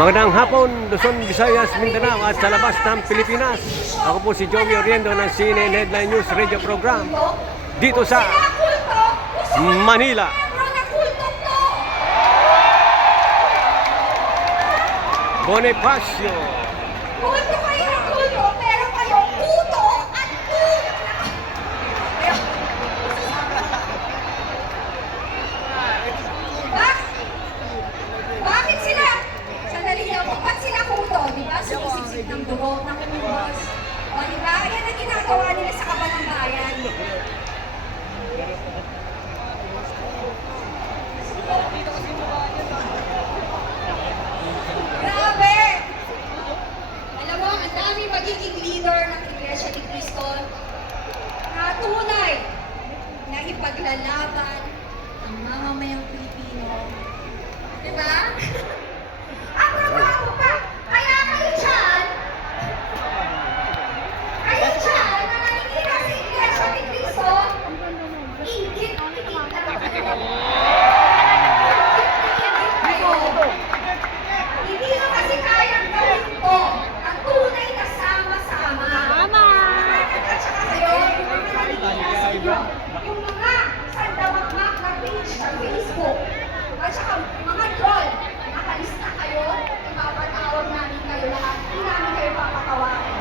Magandang hapon, Luzon, Visayas, Mindanao at sa labas ng Pilipinas. Ako po si Joey Oriendo ng CNN Headline News Radio Program dito sa Manila. Bonifacio. Kulto kayo ng kulto, pero kayo kuto at kuto. Bakit sila? Sandali lang po. Ba't sila kuto? Di ba? Sumisipsip ng dugo, ng kumubos. O, di ba? Yan ang ginagawa nila sa kaban ng bayan. Grabe! Alam mo, ang dami magiging leader ng Iglesia ni Cristo na tunay na ipaglalaban ang mamamayang Pilipino. Diba? Ang bravo pa! Kaya kayo dyan na naninira sa Iglesia ni Cristo, ingit-ingit na kayo. Hindi mo kasi kayang gawin ko ang tunay na sama-sama. Tama! At saka kayo, yung mga naninira sa inyo, yung mga sandamakmak na page sa Facebook, at saka mga troll, nakalista kayo, ipapatawag namin kayo lahat, hindi namin kayo papatawarin.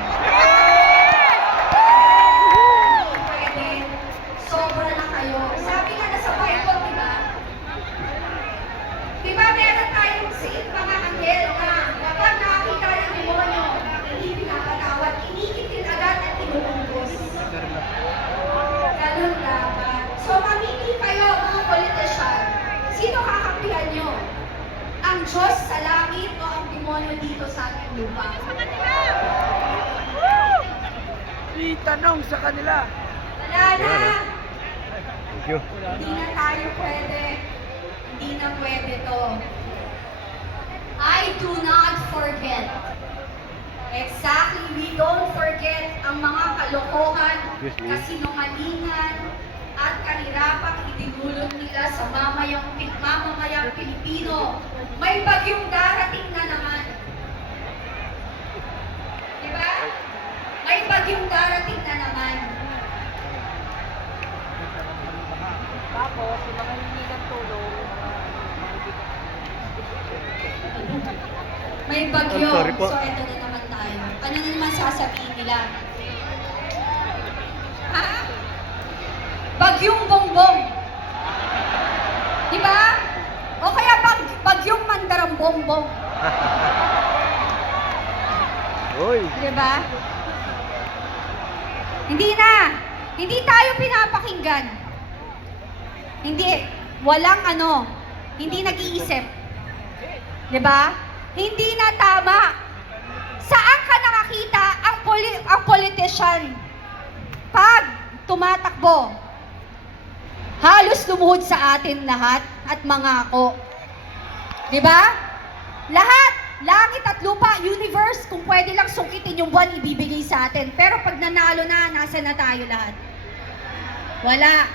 Hindi pwede, sobra na kayo. Sabi nga na sa Bible, diba? Diba meron tayong mga anghel na kapag nakakita ng demonyo, hindi pinapatawad, inikitin agad at inuubos. Ganun dapat. So mamili kayo mga politician. Sino kakampihan nyo? Ang Diyos sa langit o ang demonyo dito sa ating lupa? Itanong sa kanila. Wala na. Thank you. Hindi na tayo pwede. Hindi na pwede to. I do not forget. Exactly, we don't forget ang mga kalokohan, kasinungalingan, at kahirapang idinulot nila sa mamamayang Pilipino. May bagyong darating na naman. Diba? May bagyong darating na naman. Tapos, yung mga hindi ng tulong, May bagyo. I'm sorry po. So, eto na naman tayo. Ano na naman sasabihin nila? Ha? Bagyong bongbong. Di ba? O kaya bagyong mandarambongbong. Uy. Di ba? Hindi na. Hindi tayo pinapakinggan. Hindi. Walang hindi nag-iisip. Di ba? Hindi na tama. Saan ka nakakita ang politician pag tumatakbo? Halos lumuhod sa atin lahat at mangako. Di ba? Lahat, langit at lupa, universe, kung pwede lang sungkitin yung buwan, ibibigay sa atin. Pero pag nanalo na, nasa na tayo lahat? Wala.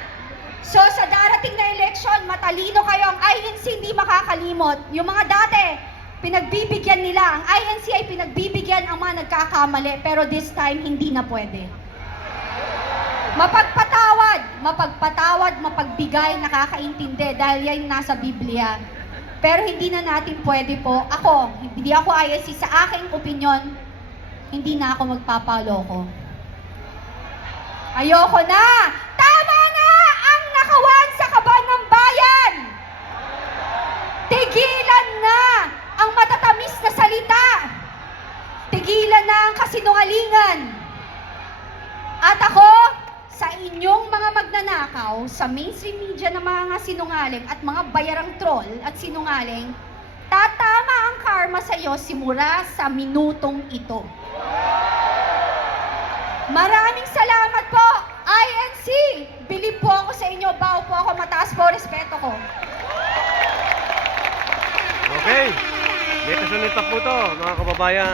So sa darating na eleksyon, matalino kayo. Ang INC hindi makakalimot. Yung mga dati, pinagbibigyan nila. Ang INC ay pinagbibigyan ang mga nagkakamali. Pero this time, hindi na pwede. Mapagpatawad, mapagbigay, nakakaintindi dahil yan nasa Biblia. Pero hindi na natin pwede po. Hindi ako INC. Sa aking opinyon, hindi na ako magpapaloko. Ayoko na! Tama na ang nakawan sa kaban ng bayan! Tigilan na ang matatamis na salita! Tigilan na ang kasinungalingan! At ako, sa inyong mga magnanakaw, sa mainstream media na mga sinungaling at mga bayarang troll at sinungaling, tatama ang karma sa iyo simula sa minutong ito. Maraming salamat po, INC! Bilib po ako sa inyo, bao po ako, mataas po, respeto ko. Okay. May kasunod pa po to, mga kababayan.